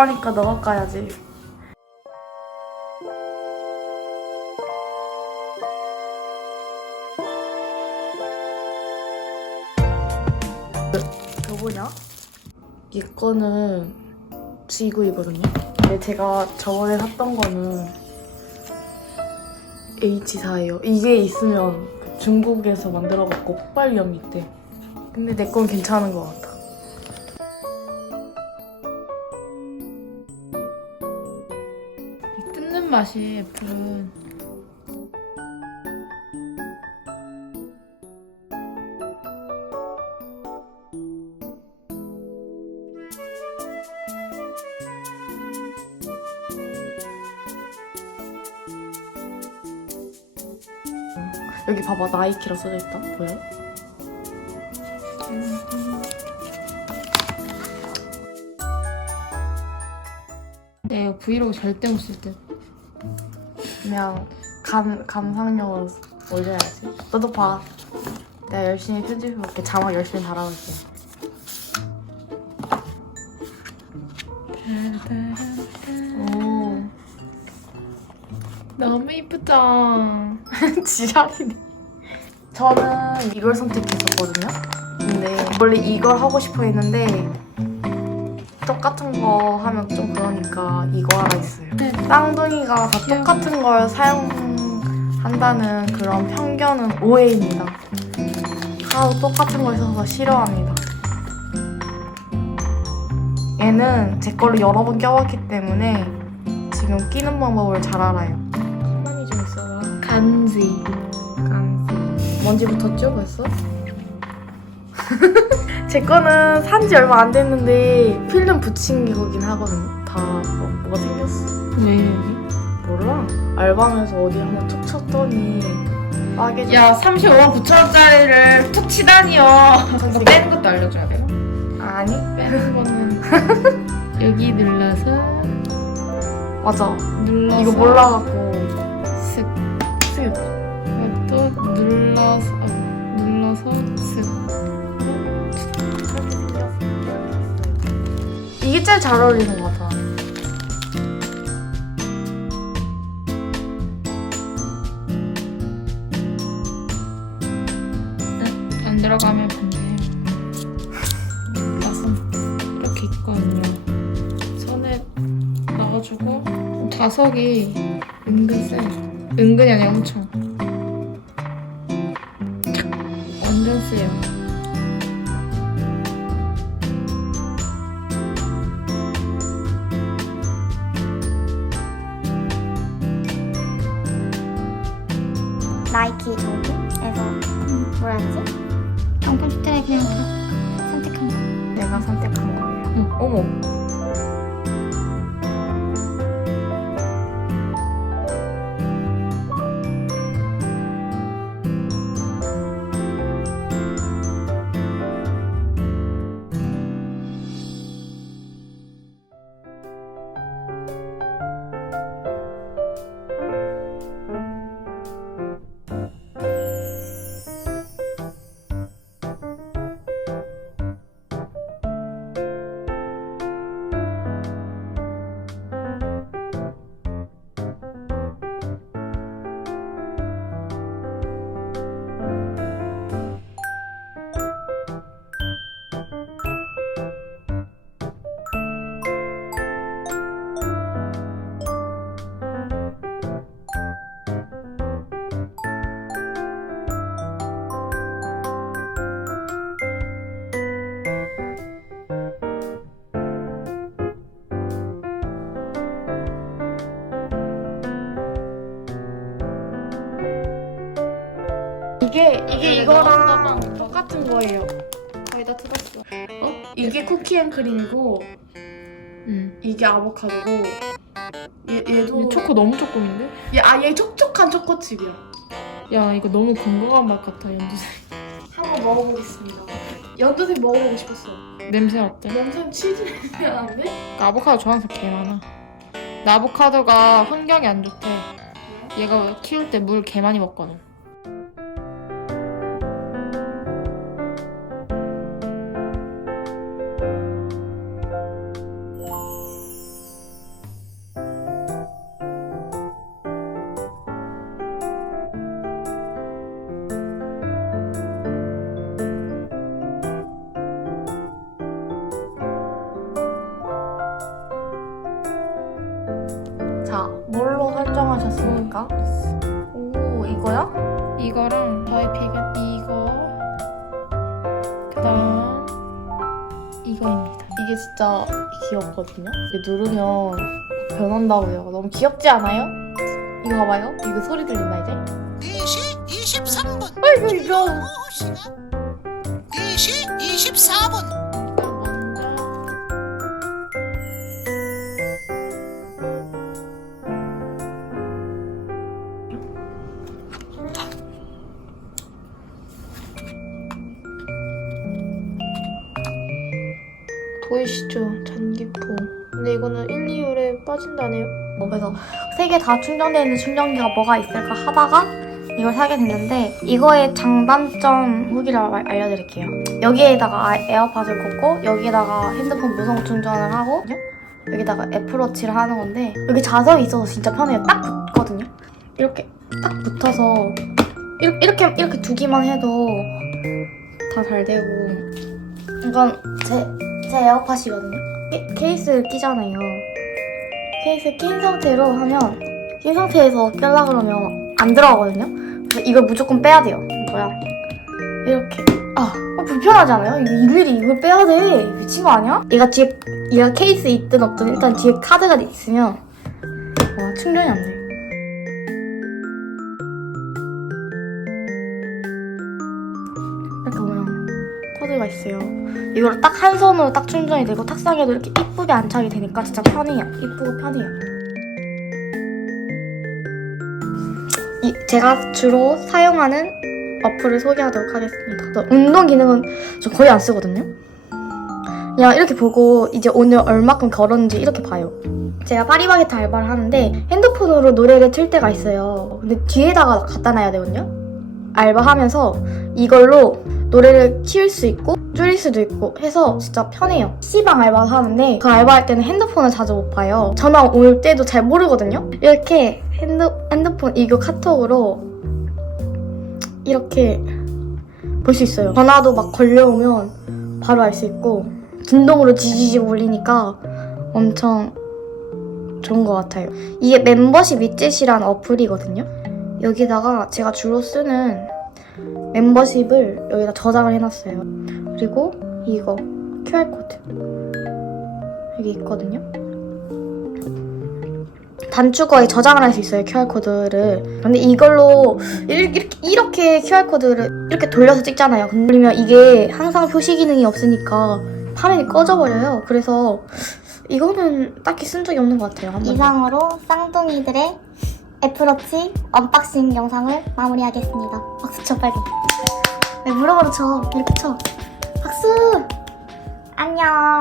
하니까 너가 까야지. 여보냐? 얘 거는 G9이거든요. 근데 제가 저번에 샀던 거는 H4예요. 이게 있으면 중국에서 만들어갖고 폭발 위험이 있대. 근데 내 건 괜찮은 것 같아. 맛이 애플은 여기 봐봐 나이키라 써져 있다. 보여? 내가 브이로그 절대 못쓸 듯. 그냥 감 감상용으로 올려야지. 너도 봐. 내가 열심히 편집해볼게. 자막 열심히 달아볼게. 오. 너무 이쁘다. 지랄이네. 저는 이걸 선택했었거든요. 근데 원래 이걸 하고 싶어 했는데 똑같은 거 하면 좀 그러니까 이거 하나 있어요. 쌍둥이가 다 똑같은 걸 사용한다는 그런 편견은 오해입니다. 하도 똑같은 걸 써서 싫어합니다. 얘는 제 걸로 여러 번 껴왔기 때문에 지금 끼는 방법을 잘 알아요. 가만히 좀 있어봐. 간지. 깐지. 먼지 붙었죠 벌써? 제 거는 산지 얼마 안 됐는데 필름 붙인 게 거긴 하거든요. 다 뭐, 뭐가 생겼어. 왜 여기? 몰라. 알바하면서 어디 한번 툭 쳤더니 빠개져. 야 35만 9천 원짜리를 툭 치다니요. 이거 빼는 것도 알려줘야 돼요? 아니? 빼는 거는 여기 눌러서 맞아. 눌러서 이거 몰라갖고 슥. 쓱. 또 눌러서 어, 눌러서 슥. 이게 제일 잘 어울리는 것 같아. 안 들어가면 반대. 가서 이렇게 있거든요. 선에 넣어주고 자석이 은근 세. 은근이 아니라 엄청. 착! 완전 세요. 나이키 저기에서 뭐라 하지? 정품 슈트에 그냥 다 선택한 거. 내가 선택한 거예요. 응. 어머. 이게 이게 이거랑 똑같은 거예요. 거의 다 뜯었어. 어? 이게 쿠키앤크림이고 응. 이게 아보카도고 얘, 얘도 이 초코 너무 조금인데? 얘 아 얘 촉촉한 초코칩이야. 야 이거 너무 건강한 맛 같아 연두색. 한번 먹어보겠습니다. 연두색 먹어보고 싶었어. 냄새 어때? 냄새 치즈 냄새 나는데? 아보카도 좋아하는 사람 개 많아. 근데 아보카도가 환경에 안 좋대. 얘가 키울 때 물 개 많이 먹거든. 하셨습니까? 오 이거야? 이거랑 저의 픽은 이거 그다음 이거입니다. 이게 진짜 귀엽거든요. 이게 누르면 변한다고요. 너무 귀엽지 않아요? 이거 봐봐요. 이거 소리 들린다 이제. 4시 23분 아이고 이거. 시간 4시 24분 보이시죠? 전기포. 근데 이거는 1, 2열에 빠진다네요. 그래서 세 개 다 충전되어 있는 충전기가 뭐가 있을까 하다가 이걸 사게 됐는데 이거의 장단점 후기를 알- 알려드릴게요. 여기에다가 아- 에어팟을 꽂고 여기에다가 핸드폰 무선 충전을 하고 여기다가 애플워치를 하는 건데 여기 자석이 있어서 진짜 편해요. 딱 붙거든요. 이렇게 딱 붙어서 이렇게, 이렇게 두기만 해도 다 잘 되고 이건 제, 제 에어팟이거든요. 케- 케이스를 끼잖아요. 케이스 낀 상태로 하면 낀 상태에서 껴라 그러면 안 들어가거든요. 그래서 이걸 무조건 빼야 돼요. 뭐야? 이렇게 아 어, 불편하지 않아요? 이거 일일이 이걸 빼야 돼. 미친 거 아니야? 얘가 뒤에 얘가 케이스 있든 없든 일단 뒤에 카드가 있으면 와 충전이 안 돼. 코드가 있어요. 이걸 딱 한 손으로 딱 충전이 되고 탁상에도 이렇게 이쁘게 안착이 되니까 진짜 편해요. 이쁘고 편해요. 이, 제가 주로 사용하는 어플을 소개하도록 하겠습니다. 운동 기능은 저 거의 안 쓰거든요. 그냥 이렇게 보고 이제 오늘 얼마큼 걸었는지 이렇게 봐요. 제가 파리바게트 알바를 하는데 핸드폰으로 노래를 틀 때가 있어요. 근데 뒤에다가 갖다 놔야 되거든요. 알바하면서 이걸로 노래를 키울 수 있고 줄일 수도 있고 해서 진짜 편해요. C방 알바도 하는데 그 알바할 때는 핸드폰을 자주 못 봐요. 전화 올 때도 잘 모르거든요. 이렇게 핸드, 핸드폰 이거 카톡으로 이렇게 볼 수 있어요. 전화도 막 걸려오면 바로 알 수 있고 진동으로 지지직 울리니까 엄청 좋은 것 같아요. 이게 멤버십 위젯이라는 어플이거든요. 여기다가 제가 주로 쓰는 멤버십을 여기다 저장을 해놨어요. 그리고 이거 QR코드 여기 있거든요. 단축어에 저장을 할 수 있어요 QR코드를. 근데 이걸로 이렇게, 이렇게 QR코드를 이렇게 돌려서 찍잖아요. 그러면 이게 항상 표시 기능이 없으니까 화면이 꺼져버려요. 그래서 이거는 딱히 쓴 적이 없는 것 같아요. 이상으로 쌍둥이들의 애플워치 언박싱 영상을 마무리하겠습니다. 박수 쳐 빨리. 왜 무릎으로 쳐? 이렇게 쳐. 박수. 안녕.